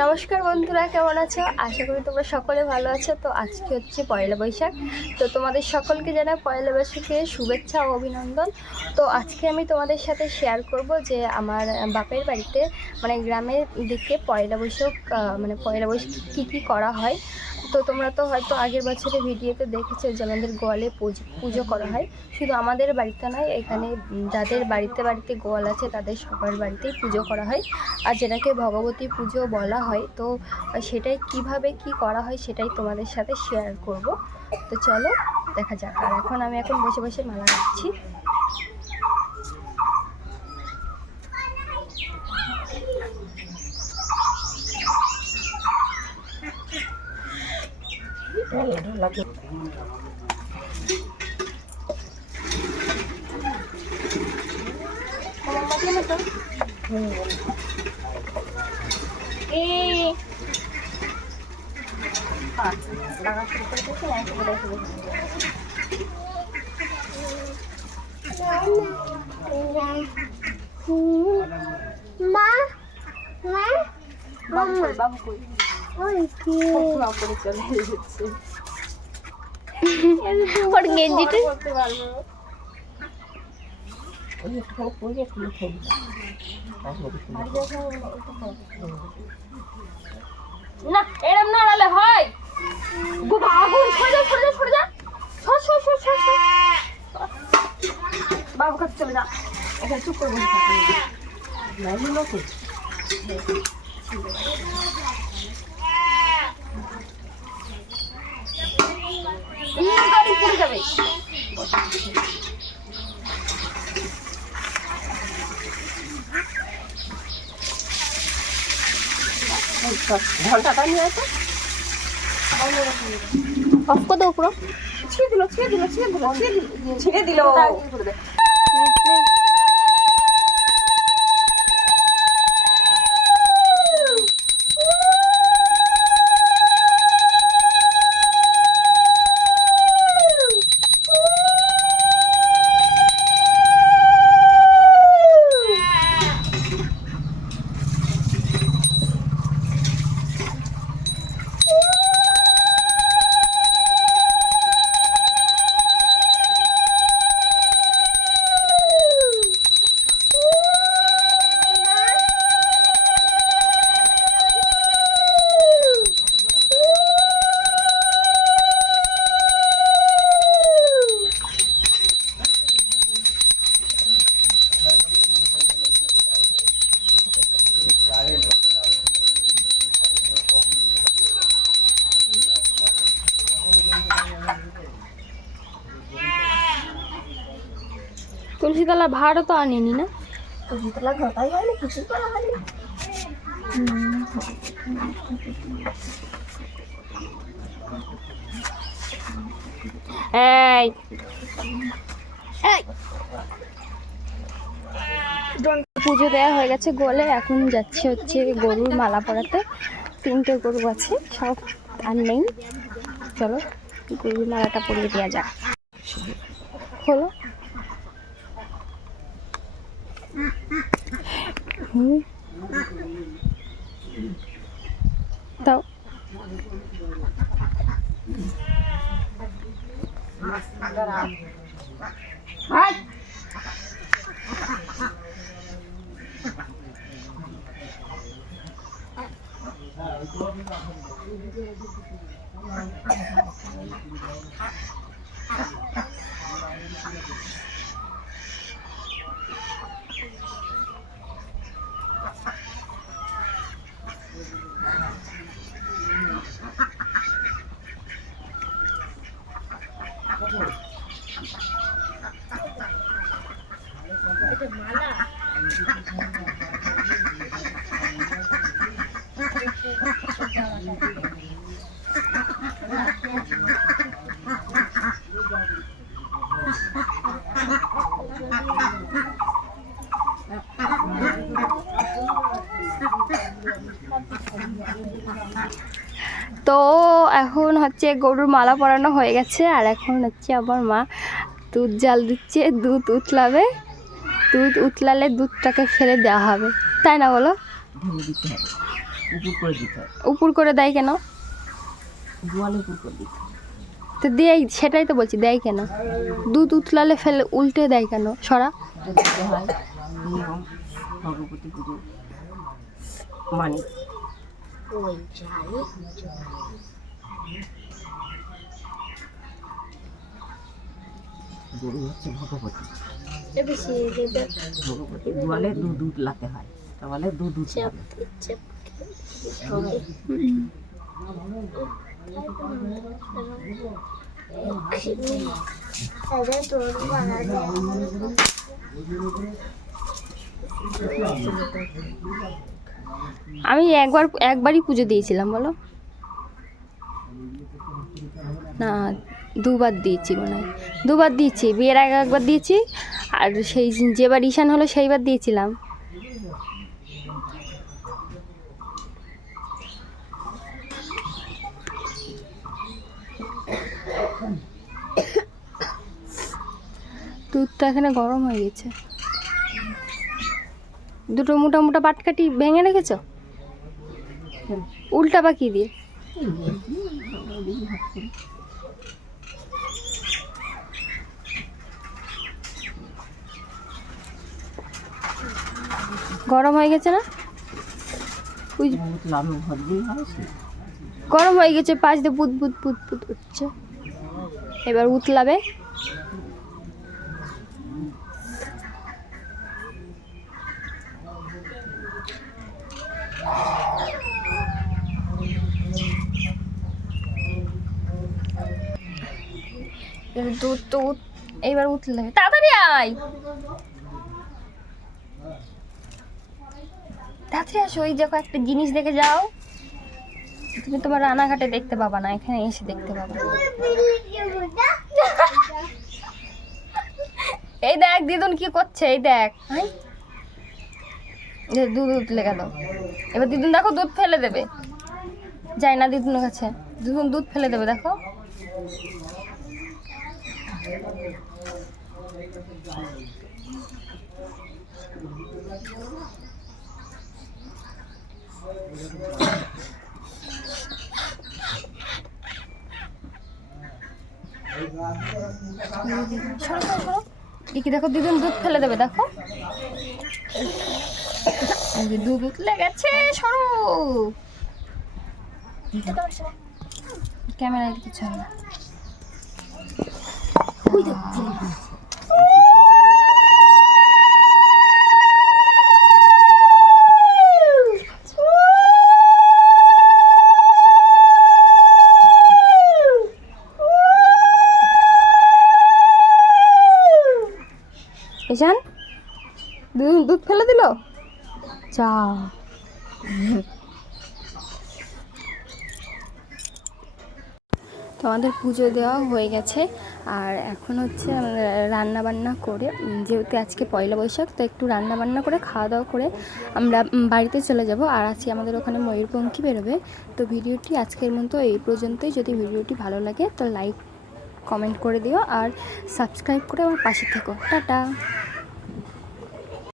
নমস্কার বন্ধুরা, কেমন আছো? আশা করি তোমরা সকলে ভালো আছো। তো আজকে হচ্ছে পয়লা বৈশাখ। তো তোমাদের সকলকে জানাই পয়লা বৈশাখের শুভেচ্ছা ও অভিনন্দন। তো আজকে আমি তোমাদের সাথে শেয়ার করব যে আমার বাপের বাড়িতে মানে গ্রামের দিকে পয়লা বৈশাখ পয়লা বৈশাখ কী করা হয়। তো তোমরা তো হয়তো আগের বছরের ভিডিওতে দেখেছো যে আমাদের গোয়ালে পুজো করা হয়। শুধু আমাদের বাড়িতে নয়, এখানে যাদের বাড়িতে বাড়িতে গোয়াল আছে তাদের সবার বাড়িতেই পুজো করা হয়। আর যেটাকে ভগবতী পুজো বলা হয়। তো সেটাই কিভাবে কি করা হয় সেটাই তোমাদের সাথে শেয়ার করব। তো চলো দেখা যাক। আর আমি এখন বসে বসে মালা রাখছি। ওর গেঞ্জিটা না এরম না হলে হয়। বাবু কাছে চলে যা, এখানে চুপ করে বসে থাকবে। গাড়ি পড়ে যাবে। ঘন্টাটা নিয়ে আসো, অফ করে দাও পুরো। ছিঁড়ে দিল। তুলসীতলা ভাড়ও তো আনিনি না? তুলসীতলা ঘটাই হয়নি, কিছু করা হয়নি। পুজো দেওয়া হয়ে গেছে গোয়ালে। এখন যাচ্ছে হচ্ছে গরুর মালা পরাতে। 3টে গরু আছে, সব আর নেই। চলো গরুর মালাটা পরিয়ে দেওয়া যাক। হলো দাও। তো এখন হচ্ছে গরুর মালা পরানো হয়ে গেছে। আর এখন হচ্ছে আমার মা দুধ জাল দিচ্ছে। দুধ উতলাবে, দুধ উতলালে দুধটাকে ফেলে দেওয়া হবে, তাই না বলো? উপর করে দিতে হয়। উপর করে দেয় কেন? গোয়ালে উপর করে দিতে হয়। তো দেয়, সেটাই তো বলছি, দেয় কেন? দুধ উতলালে ফেলে উল্টে দেয় কেন? সরা এটা দিতে হয় নিয়ম, ভগবতী পুজো মানে। গরু হচ্ছে ভগবতী, ভগবতী গোয়ালে দুধ উতলাতে হয়, তা বলে দুধ উতলাবে। আমি একবারই পুজো দিয়েছিলাম, বলো না? দুবার দিয়েছি মনে হয়, দুবার দিয়েছি। বিয়ের আগে একবার দিয়েছি, আর সেই যেবার ঈশান হলো সেইবার দিয়েছিলাম। দুধটা এখানে গরম হয়ে গেছে। দুটো মোটা মোটা পাটকাঠি ভেঙে রেখেছো, উল্টা বাকি দিয়ে। গরম হয়ে গেছে না? গরম হয়ে গেছে, পাঁচ দিয়ে বুদ বুদ বুদ বুদ উঠছে। এবার উতলাবে। দুধ তো এইবার উতলে, তাড়াতাড়ি আয়, তাড়াতাড়ি আসো। ওই দেখো একটা জিনিস দেখে যাও, তুমি তোমার রানাঘাটে দেখতে পাবা না, এখানে এসে দেখতে পাবা। এই দেখ দিদুন কি করছে, এই দেখ। দুধ উতলে গেল। এবার দিদুন দেখো দুধ ফেলে দেবে, যাই না দিদুনের কাছে, দিদুন দুধ ফেলে দেবে, দেখো। সরো সরো সরো, কি দেখো দিদুন দুধ ফেলে দেবে, দেখো। দুধ উতলে গেছে, সরো। ক্যামেরায় কিছু না। ঈশান দুধ ফেলে দিল, চা। তো আমাদের পুজো দেওয়া হয়ে গেছে, আর এখন হচ্ছে রান্না বান্না করে, যেহেতু আজকে পয়লা বৈশাখ, তো একটু রান্না বান্না করে খাওয়া দাওয়া করে আমরা বাড়িতে চলে যাব। আর আজকে আমাদের ওখানে ময়ূরপঙ্খী বেরোবে। তো ভিডিওটি আজকের মতো এই পর্যন্তই। যদি ভিডিওটি ভালো লাগে তো লাইক কমেন্ট করে দিও, আর সাবস্ক্রাইব করে আমার পাশে থেকো। টাটা।